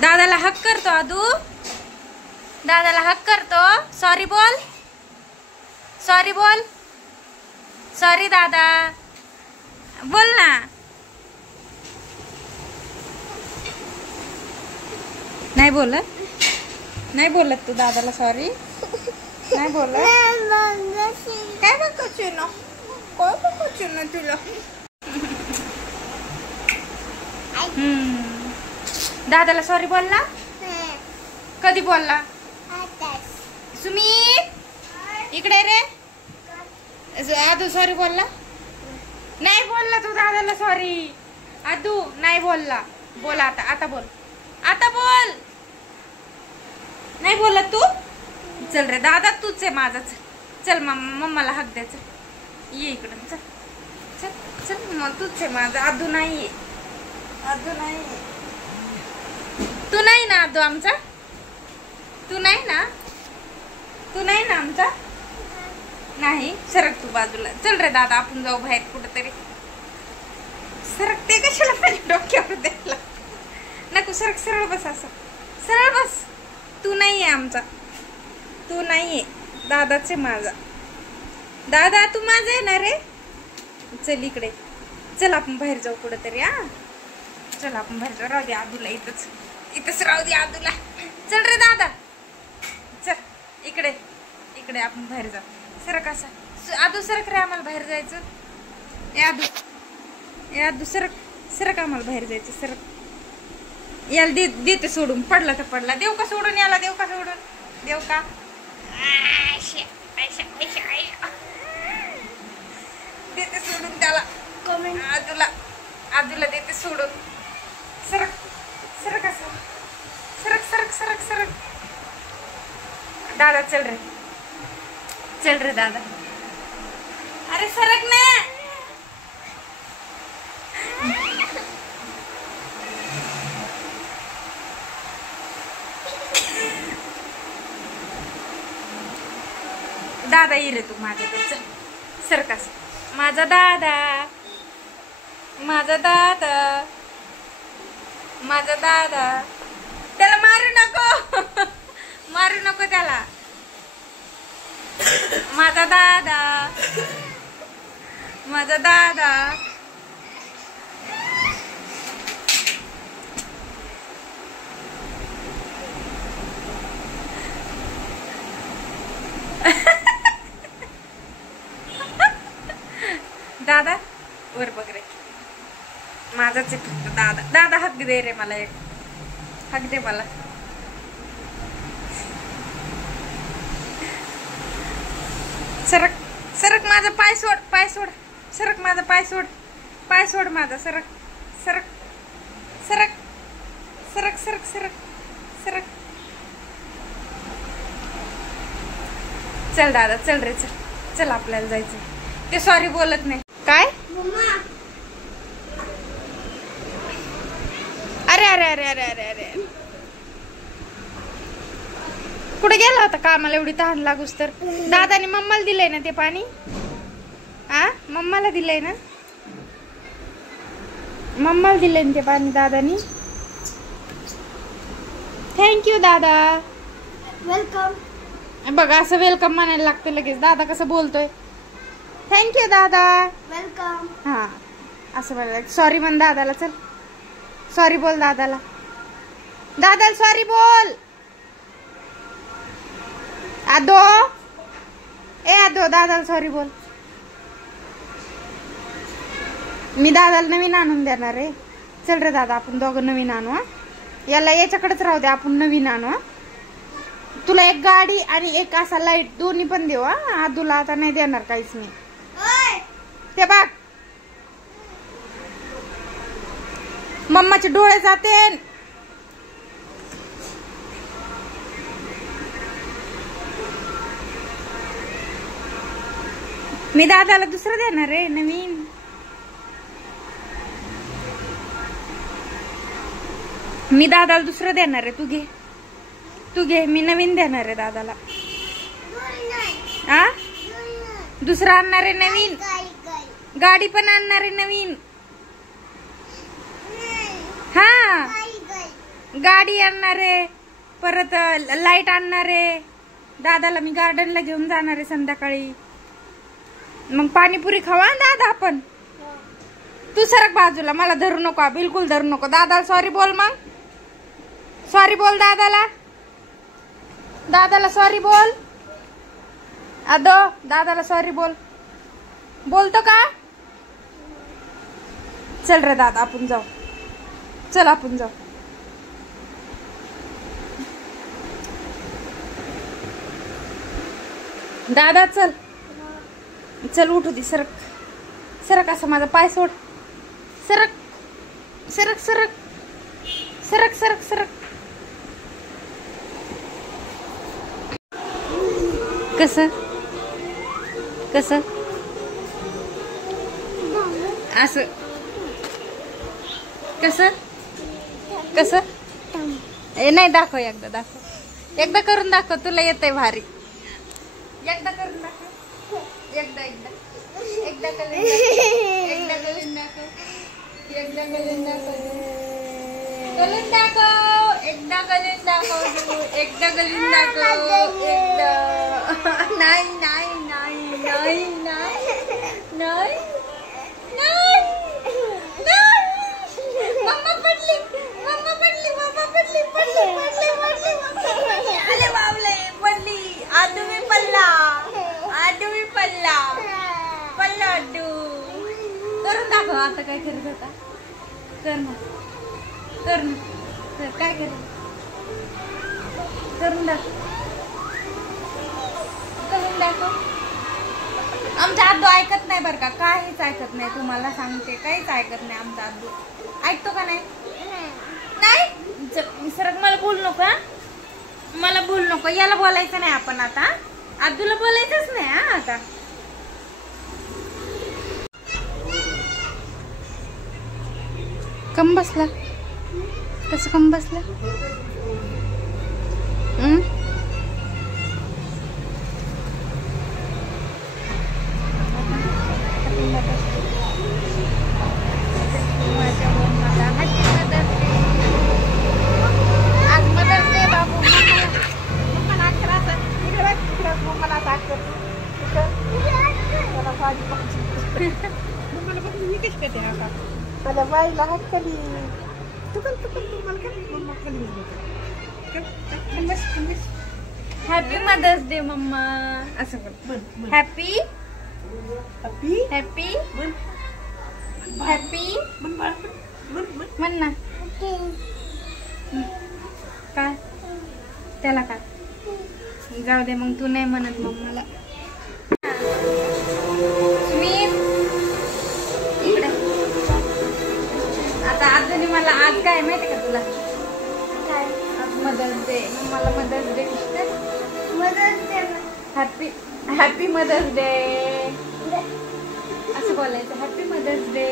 दादाला हक करतो आदू, दादाला हक करतो. सॉरी बोल, सॉरी बोल, सॉरी दादा बोल ना. नाही बोलत, नाही बोलत तू दादाला सॉरी नाही बोलत. काय बघू ना, काय बघू ना तुला. दादाला सॉरी बोलला, कधी बोलला. सुमित इकडे रे. आदू सॉरी बोलला, नाही बोलला तू दादाला सॉरी. आदू नाही बोलला. बोल आता, आता बोल, आता बोल. नाही बोलत तू. चल रे दादा, तूच आहे माझा. चल मम्माला हक द्या. चल ये इकडं. चल चल चल, मग तूच आहे माझा. आदू नाहीये, आदू नाहीये. तू नाही ना आदू आमचा, तू नाही ना, तू नाही ना आमचा. नाही. सरक तू बाजूला. चल रे दादा, आपण जाऊ बाहेर कुठेतरी. सरक. ते कशाला पाहिजे डोक्यावर द्यायला. नको, सरक. सरळ बस, असं सरळ बस. तू नाहीये आमचा, तू नाहीये. दादाचे माझा. दादा तू माझा आहे ना रे. चल इकडे. चल आपण बाहेर जाऊ कुठेतरी. हा चल आपण बाहेर जाऊ. राहू दे आदूला इथंच, इथंच राहू दे आदूला. चल रे दादा, चल इकडे, इकडे आपण बाहेर जाऊ. सरक असा. आदू सरक रे, आम्हाला बाहेर जायचं. ए आदू, ए आदू सरक, सरक, आम्हाला बाहेर जायचं. सरक. याला देते सोडून. पडला तर पडला. देऊ का सोडून याला, देऊ का सोडून, देऊ का. देते सोडून त्याला. आदूला, आदूला देते सोडून. सरक, सरक असं. सरक सरक सरक सरक. दादा चल रे, चल रे दादा. अरे सरक ना. दादा ये रे तू माझ्याकडे. चल सरक असं. माझा दादा, माझा दादा, माझा दादा. त्याला मारू नको, मारू नको त्याला. माझा दादा, माझा दादा. दादा वर बघ रे, माझाच आहे फक्त दादा. दादा हक दे रे मला, एक हक दे मला. सरक, सरक. माझा पाय सोड, पाय सोड. सरक माझा पाय सोड, पाय सोड माझा. सरक, सरक, सरक, सरक, सरक, सरक, सरक. चल दादा, चल रे, चल चल, आपल्याला जायचं. ते सॉरी बोलत नाही. काय. अरे अरे अरे अरे अरे अरे, कुठे गेला होता कामाला एवढी तहान लागूस तर. दादाने मम्माला दिलंय ना ते पाणी. हा मम्माला दिलंय ना, मम्माला दिलंय ना ते पाणी दादानी. थँक्यू दादा. वेलकम. बघा असं वेलकम म्हणायला लागतं लगेच. दादा कसं बोलतोय. थँक्यू दादा. वेलकम. हा असं बोलायला. सॉरी म्हण दादाला. चल सॉरी बोल दादाला. दादाला सॉरी बोल. आदो, ए आदो, दादाला सॉरी बोल. मी दादाला नवीन आणून देणार आहे. चल रे दादा, आपण दोघं नवीन आणू. हा याला याच्याकडेच राहू दे, आपण नवीन आणू. तुला एक गाडी आणि एक असा लाईट दोन्ही पण देऊ. हा आदूला आता नाही देणार काहीच नाही. ते बघ मम्माचे डोळे जाते. मी दादाला दुसरं देणार आहे नवीन. मी दादाला दुसरं देणार आहे. तू घे, तू घे. मी नवीन देणार आहे दादाला. हा दुसरं आणणार आहे नवीन. गाडी पण आणणार आहे नवीन. हा गाडी आणणार आहे, परत लाईट आणणार आहे, दादाला मी गार्डनला घेऊन जाणार आहे संध्याकाळी. मग पाणीपुरी खावा दादा आपण. तू सरक बाजूला, मला धरू नको, बिलकुल धरू नको. दादाला सॉरी बोल, मग सॉरी बोल दादाला. दादाला सॉरी बोल. आदो दादाला सॉरी बोल. बोलतो का? चल रे दादा आपण जाऊ, चल आपण जाऊ. दादा चल चल, उठू दे. सरक सरक, असं माझा पाय सोड. सरक सरक सरक सरक सरक सरक. कसं कसं असं कसं कसं? नाही, दाखव एकदा, दाखव एकदा करून दाखव. तुला येतंय भारी. एकदा करून दाखव. एकदा एकदा एकदा करून एकदा करून दाखव. एकदा करून दाखव. करून दाखव. एकदा करून दाखव. एकदा करून दाखव. एकदा. नाही नाही नाही नाही नाही नाही नाही. मम्मा पडली, मम्मा पडली, मम्मा पडली, पडली पडली पडली पडली. अरे बाबले पडली. आदू मी पडला, आदू मी पडला, पडला आदू. करून दाखव आता काय करत होता. कर ना, कर ना, कर. काय करत करून दाखव, करून दाखव. आमचा आदू ऐकत नाही बरं का, काहीच ऐकत नाही. तुम्हाला सांगते, काहीच ऐकत नाही आमचा आदू. ऐकतो का नाही? नाही. सरक, मला बोल नको, मला बोल नको. याला बोलायचं नाही आपण आता. आदूला बोलायचंच नाही हा आता. कम बसला, कसं कम बसला? हॅपी मदर्स डे मम्मा. असं बोल. हॅपी हॅपी हॅपी हॅपी म्हण ना. काय त्याला काय? जाऊ दे मग, तू नाही म्हणत मम्माला. आता आजनी मला आज काय माहिती का तुला? आज मदर्स डे. मला mother's day mother's day. Happy happy mother's day असं बोलायचं. Happy mother's day.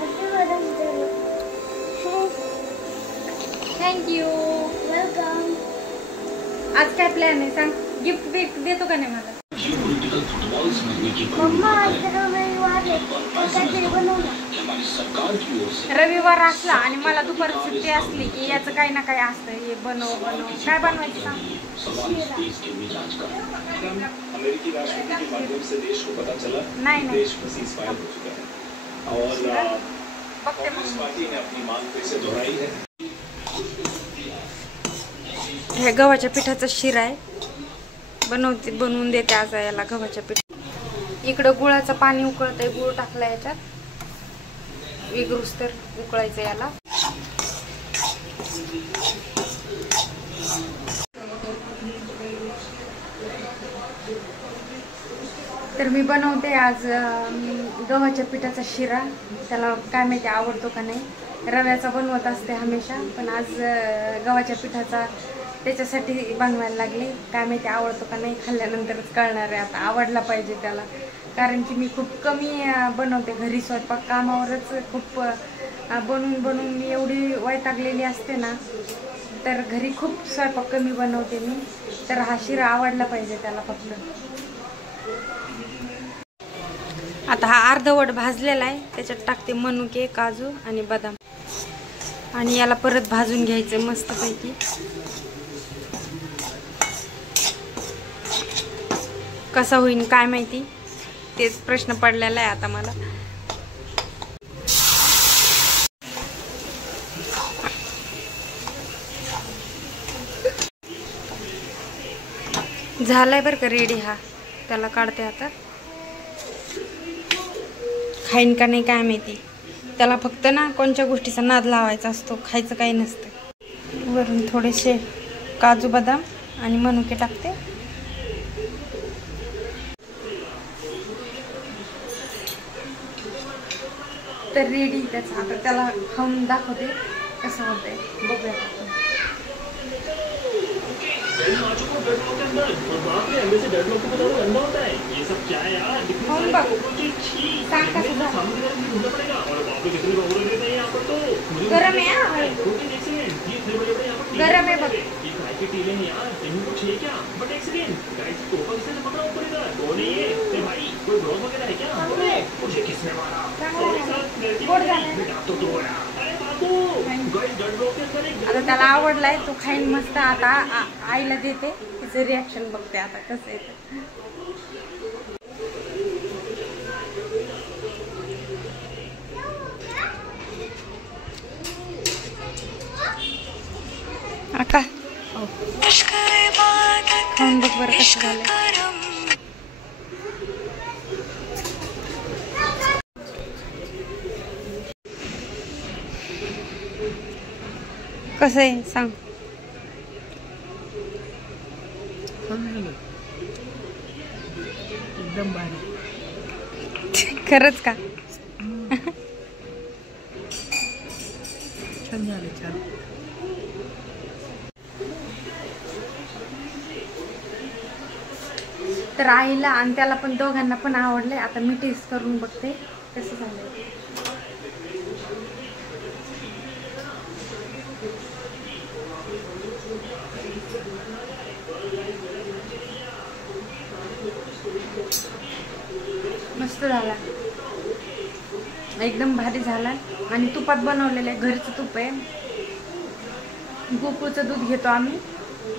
Happy mother's day. Thank you. Welcome. आज काय प्लॅन आहे सांग? गिफ्ट बिफ्ट देतो का नाही मला? रविवार असला आणि मला दुपारी सुट्टी असली की याचं काही ना काही असतं. हे बनव बनव. काय बनवायचं सांग? नाही नाही, हे गव्हाच्या पिठाचा शिरा आहे. बनवून देते आज याला गव्हाच्या पीठ. इकडं गुळाचं पाणी उकळतंय. गुळ टाकला याच्यात. विगरूस तर उकळायचं याला. तर मी बनवते आज गव्हाच्या पिठाचा शिरा. त्याला काय माहिती आवडतो का नाही. रव्याचा बनवत असते हमेशा, पण आज गव्हाच्या पिठाचा त्याच्यासाठी बनवायला लागले. काय माहिती आवडतो का नाही, खाल्ल्यानंतरच कळणार आहे. आता आवडला पाहिजे त्याला, कारण की मी खूप कमी बनवते घरी. स्वयंपाक कामावरच खूप बनवून मी एवढी वैतागलेली असते ना, तर घरी खूप स्वयंपाक कमी बनवते मी. तर हा शिरा आवडला पाहिजे त्याला फक्त. आता हा अर्धवट भाजलेला आहे. त्याच्यात टाकते मनुके, काजू आणि बदाम. आणि याला परत भाजून घ्यायचं मस्तपैकी. कसा होईल काय माहिती, तेच प्रश्न पडलेला आहे आता मला. झालाय बरं का रेडी हा. त्याला काढते आता. खाईन का नाही काय माहिती. त्याला फक्त ना कोणत्या गोष्टीचा नाद लावायचा असतो, खायचं काही नसतं. वरून थोडेसे काजू बदाम आणि मनुके टाकते. तर रेडी त्याचा. आता त्याला खाऊन दाखवते कसं होतंय, बघूया. गरम आहे, गरम आहे बघ. आता त्याला आवडलाय, तो खाईन मस्त. आता आईला देते, तिचं रिॲक्शन बघते आता कसं येतं. आता खाऊन बघ बरं कसं झालं. कसं आहे सांग. एकदम भारी. खरंच का? छान झालं, छान. तर आईला आणि त्याला पण, दोघांना पण आवडले. आता मी टेस्ट करून बघते कसं झालंय. मस्त झाला, एकदम भारी झाला. आणि तुपात बनवलेलं आहे, घरचं तूप आहे. गोकुळचं दूध घेतो आम्ही,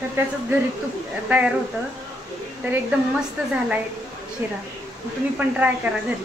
तर त्याचंच घरी तूप तयार होतं. तर एकदम मस्त झाला आहे शिरा. तुम्ही पण ट्राय करा घरी.